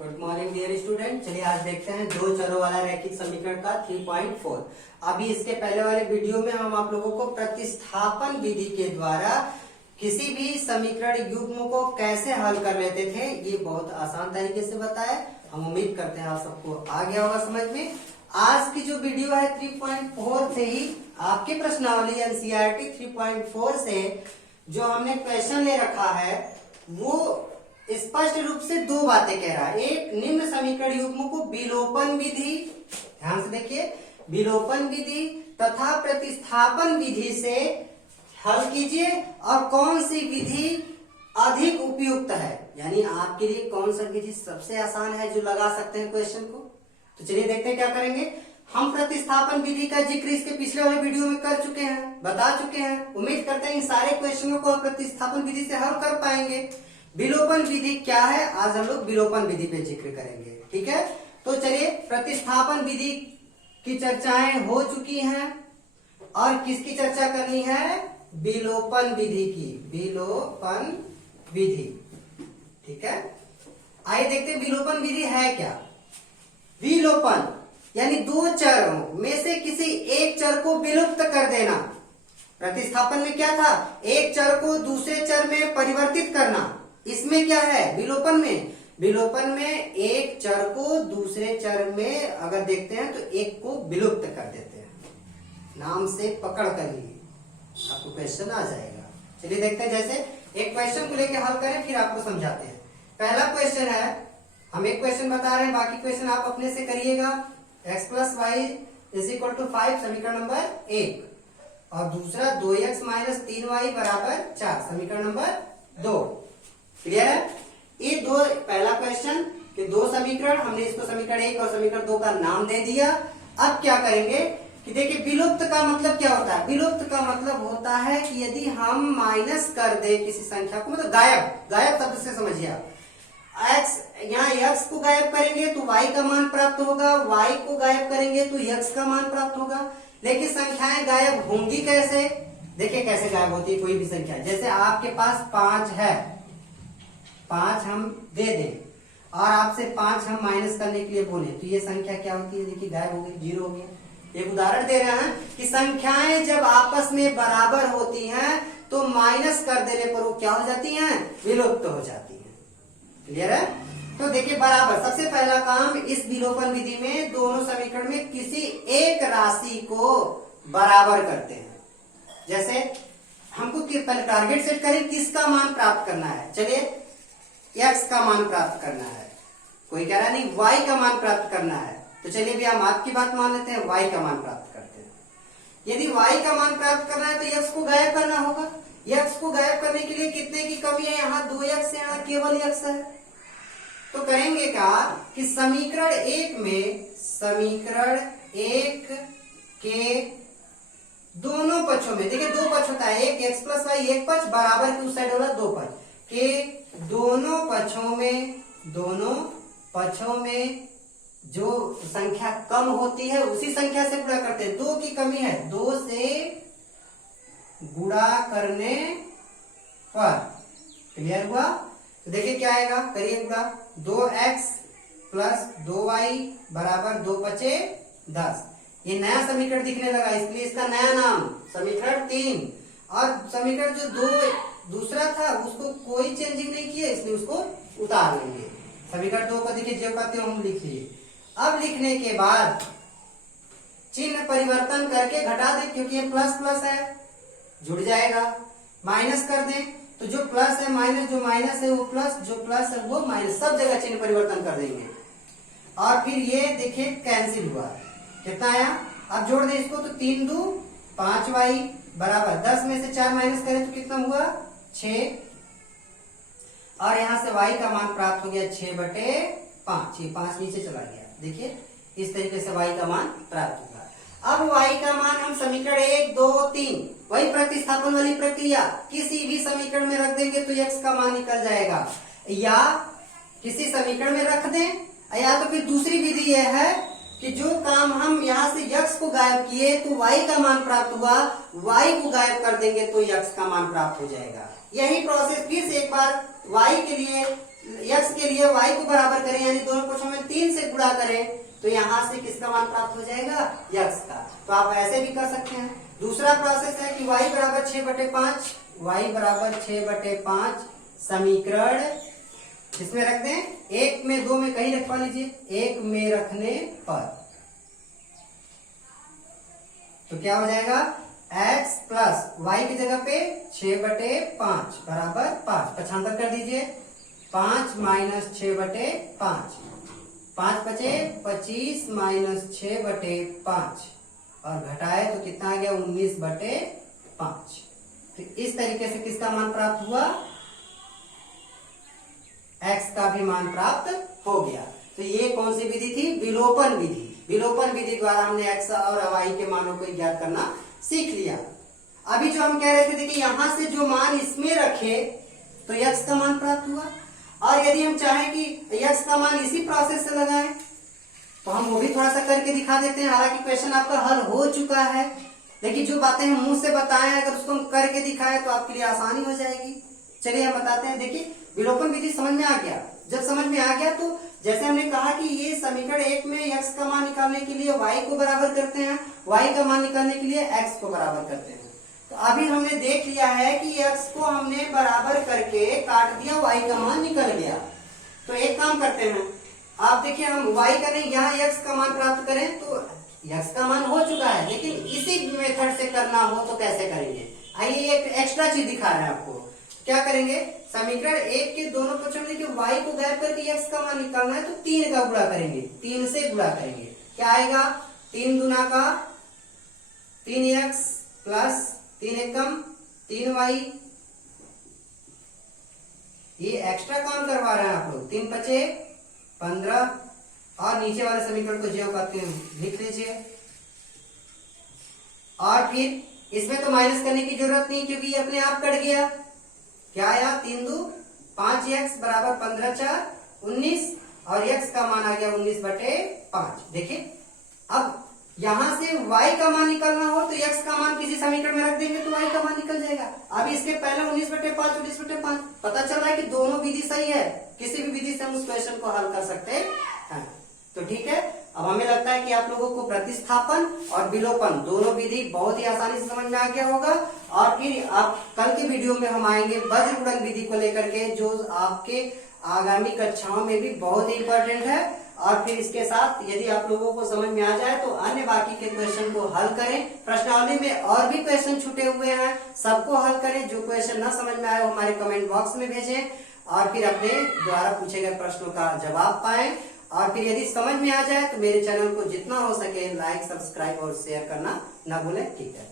Good morning dear student. चलिए आज देखते हैं दो चरों वाला रैखिक समीकरण का 3.4। अभी इसके पहले वाले वीडियो में हम आप लोगों को प्रतिस्थापन विधि के द्वारा किसी भी समीकरण युग्म को कैसे हल कर लेते थे, ये बहुत आसान तरीके से बताया। हम उम्मीद करते हैं आप सबको आ गया होगा समझ में। आज की जो वीडियो है 3.4 से ही आपके प्रश्नावली एनसीईआरटी 3.4 से जो हमने क्वेश्चन ले रखा है वो स्पष्ट रूप से दो बातें कह रहा है। एक, निम्न समीकरण युग्म को विलोपन विधि, ध्यान से देखिए, विलोपन विधि तथा प्रतिस्थापन विधि से हल कीजिए और कौन सी विधि अधिक उपयुक्त है, यानी आपके लिए कौन सा विधि सबसे आसान है जो लगा सकते हैं क्वेश्चन को। तो चलिए देखते हैं क्या करेंगे। हम प्रतिस्थापन विधि का जिक्र इसके पिछले वाले वीडियो में कर चुके हैं, बता चुके हैं। उम्मीद करते हैं इन सारे क्वेश्चनों को आप प्रतिस्थापन विधि से हल कर पाएंगे। विलोपन विधि क्या है, आज हम लोग विलोपन विधि पे जिक्र करेंगे, ठीक है। तो चलिए, प्रतिस्थापन विधि की चर्चाएं हो चुकी हैं और किसकी चर्चा करनी है, विलोपन विधि की, विलोपन विधि, ठीक है। आइए देखते हैं विलोपन विधि है क्या। विलोपन यानी दो चरों में से किसी एक चर को विलुप्त कर देना। प्रतिस्थापन में क्या था, एक चर को दूसरे चर में परिवर्तित करना। इसमें क्या है, विलोपन में, विलोपन में एक चर को दूसरे चर में अगर देखते हैं तो एक को विलुप्त कर देते हैं। नाम से पकड़ कर लिए, आपको क्वेश्चन आ जाएगा। चलिए देखते हैं, जैसे एक क्वेश्चन को लेकर हल करें फिर आपको समझाते हैं। पहला क्वेश्चन है, हम एक क्वेश्चन बता रहे हैं, बाकी क्वेश्चन आप अपने से करिएगा। x + y = 5 समीकरण नंबर 1 और दूसरा 2x - 3y = 4 समीकरण नंबर 2। क्लियर है। ये दो, पहला क्वेश्चन कि दो समीकरण, हमने इसको समीकरण 1 और समीकरण 2 का नाम दे दिया। अब क्या करेंगे कि देखिए, विलुप्त का मतलब क्या होता है। विलुप्त का मतलब होता है कि यदि हम माइनस कर दे किसी संख्या को, मतलब गायब, गायब शब्द से समझिए आप। x, यहाँ x को गायब करेंगे तो y का मान प्राप्त होगा, y को गायब करेंगे तो x का मान प्राप्त होगा। लेकिन संख्याएं गायब होंगी कैसे, देखिए कैसे गायब होती है कोई भी संख्या। जैसे आपके पास 5 है, 5 हम दे दें और आपसे 5 हम माइनस करने के लिए बोले तो ये संख्या क्या होती है, देखिए गायब हो गई, 0 हो गया। एक उदाहरण दे रहे हैं कि संख्याएं जब आपस में बराबर होती हैं तो माइनस कर देने पर वो क्या हो जाती हैं, विलुप्त हो जाती हैं। क्लियर है। तो देखिए, बराबर, सबसे पहला काम इस विलोपन विधि में दोनों समीकरण में किसी एक राशि को बराबर करते हैं। जैसे हमको पहले टारगेट सेट करें, किसका मान प्राप्त करना है। चलिए, x का मान प्राप्त करना है, कोई कह रहा नहीं y का मान प्राप्त करना है, तो चलिए भी हम आपकी बात मान लेते हैं, y का मान प्राप्त करते हैं। यदि y का मान प्राप्त करना है तो x को गायब करना होगा। x को गायब करने के लिए कितने की कमी है, यहाँ 2x है, यहाँ केवल x है। तो कहेंगे क्या कि समीकरण 1 में, समीकरण 1 के दोनों पक्षों में, देखिए दो पक्ष होता है, एक x + y एक पक्ष, बराबर की उस साइड वाला दो पक्ष के दोनों पक्षों में जो संख्या कम होती है उसी संख्या से गुणा करते हैं। 2 की कमी है, 2 से गुणा करने पर। क्लियर हुआ। तो देखिए क्या आएगा, करिए गुणा, 2x + 2y = 2 × 5 = 10। ये नया समीकरण दिखने लगा, इसलिए इसका नया नाम समीकरण 3। और समीकरण जो दूसरा था उसको कोई चेंजिंग नहीं किया, इसलिए उसको उतार लेंगे। समीकरण 2 को देखिए जो कहते हो हम लिख लिए। अब लिखने के बाद चिन्ह परिवर्तन करके घटा दें, क्योंकि ये प्लस प्लस है, जुड़ जाएगा। माइनस कर दें तो जो प्लस है माइनस, जो माइनस है वो प्लस, जो प्लस है वो माइनस, सब जगह चिन्ह परिवर्तन कर देंगे। और फिर ये देखिए कैंसिल हुआ, कितना आया। अब जोड़ दें इसको तो 3 × 2 = 5y = 10 में से 4 माइनस करें तो कितना हुआ, 6। और यहां से y का मान प्राप्त हो गया 6/5, ये 5 नीचे चला गया। देखिए इस तरीके से y का मान प्राप्त होगा। अब y का मान हम समीकरण 1, 2, 3, वही प्रतिस्थापन वाली प्रक्रिया, किसी भी समीकरण में रख देंगे तो x का मान निकल जाएगा। या किसी समीकरण में रख दें, या तो फिर दूसरी विधि यह है कि जो काम हम यहाँ से x को गायब किए तो y का मान प्राप्त हुआ, y को गायब कर देंगे तो x का मान प्राप्त हो जाएगा। यही प्रोसेस फिर से एक बार y के लिए x के लिए y को बराबर करें, यानी दोनों पक्षों में 3 से गुणा करें, तो यहाँ से किसका मान प्राप्त हो जाएगा, x का। तो आप ऐसे भी कर सकते हैं। दूसरा प्रोसेस है कि y बराबर 6/5, y बराबर 6/5 समीकरण इसमें रख दें, 1 में 2 में कहीं रखवा लीजिए, 1 में रखने पर तो क्या हो जाएगा, x प्लस y की जगह पे 6/5 बराबर 5, पक्षांतर कर दीजिए, 5 माइनस 6/5, 5 बचे 25 माइनस 6/5 और घटाए तो कितना आ गया, 19/5। तो इस तरीके से किसका मान प्राप्त हुआ, x का भी मान प्राप्त हो गया। तो ये कौन सी विधि थी, विलोपन विधि। विलोपन विधि द्वारा हमने x और y के मानों को ज्ञात करना सीख लिया। अभी जो हम कह रहे थे, देखिए यहां से जो मान इसमें रखे तो x का मान प्राप्त हुआ, और यदि हम चाहें कि x का मान इसी प्रोसेस से लगाएं तो हम वो भी थोड़ा सा करके दिखा देते हैं। हालांकि क्वेश्चन आपका हल हो चुका है, लेकिन जो बातें हम मुंह से बताएं अगर उसको हम करके दिखाएं तो आपके लिए आसानी हो जाएगी। चलिए हम बताते हैं। देखिए विलोपन विधि समझ में आ गया। जब समझ में आ गया तो जैसे हमने कहा कि ये समीकरण 1 में x का मान निकालने के लिए y को बराबर करते हैं, y का मान निकालने के लिए x को बराबर करते हैं। तो अभी हमने देख लिया है कि x को हमने बराबर करके काट दिया, y का मान निकल गया। तो एक काम करते हैं, आप देखिए हम y का नहीं, यहाँ x का मान प्राप्त करें तो x का मान हो चुका है, लेकिन इसी मेथड से करना हो तो कैसे करेंगे। आइए एक एक्स्ट्रा चीज दिखा रहे हैं आपको। क्या करेंगे, समीकरण 1 के दोनों पक्षों में देखिए y को गायब करके x का मान निकालना है, तो 3 का गुणा करेंगे, 3 से गुणा करेंगे। क्या आएगा, 3 दूना का 3x प्लस 3 एकम 3y। ये एक्स्ट्रा काम करवा रहे हैं आप लोग। 3 बचे 15 और नीचे वाले समीकरण को जो कहते हैं लिख लीजिए। और फिर इसमें तो माइनस करने की जरूरत नहीं क्योंकि ये अपने आप कट गया। क्या आया, 3 दू 5x बराबर 15 4 19 और x का मान आ गया 19/5। देखिए अब यहां से y का मान निकालना हो तो x का मान किसी समीकरण में रख देंगे तो y का मान निकल जाएगा। अब इसके पहले 19/5 19/5 पता चल रहा है कि दोनों विधि सही है, किसी भी विधि से हम उस क्वेश्चन को हल कर सकते हैं। तो ठीक है, अब हमें लगता है कि आप लोगों को प्रतिस्थापन और विलोपन दोनों विधि बहुत ही आसानी से समझ में आ गया होगा। और फिर आप कल के वीडियो में हम आएंगे वज्र गुणन विधि को लेकर के, जो आपके आगामी कक्षाओं में भी बहुत ही इंपॉर्टेंट है। और फिर इसके साथ यदि आप लोगों को समझ में आ जाए तो अन्य बाकी के क्वेश्चन को हल करें। प्रश्नावली में और भी क्वेश्चन छूटे हुए हैं, सबको हल करें। जो क्वेश्चन न समझ में आए वो हमारे कमेंट बॉक्स में भेजें और फिर अपने द्वारा पूछे गए प्रश्नों का जवाब पाएं। और फिर यदि समझ में आ जाए तो मेरे चैनल को जितना हो सके लाइक, सब्सक्राइब और शेयर करना न भूलें। ठीक है।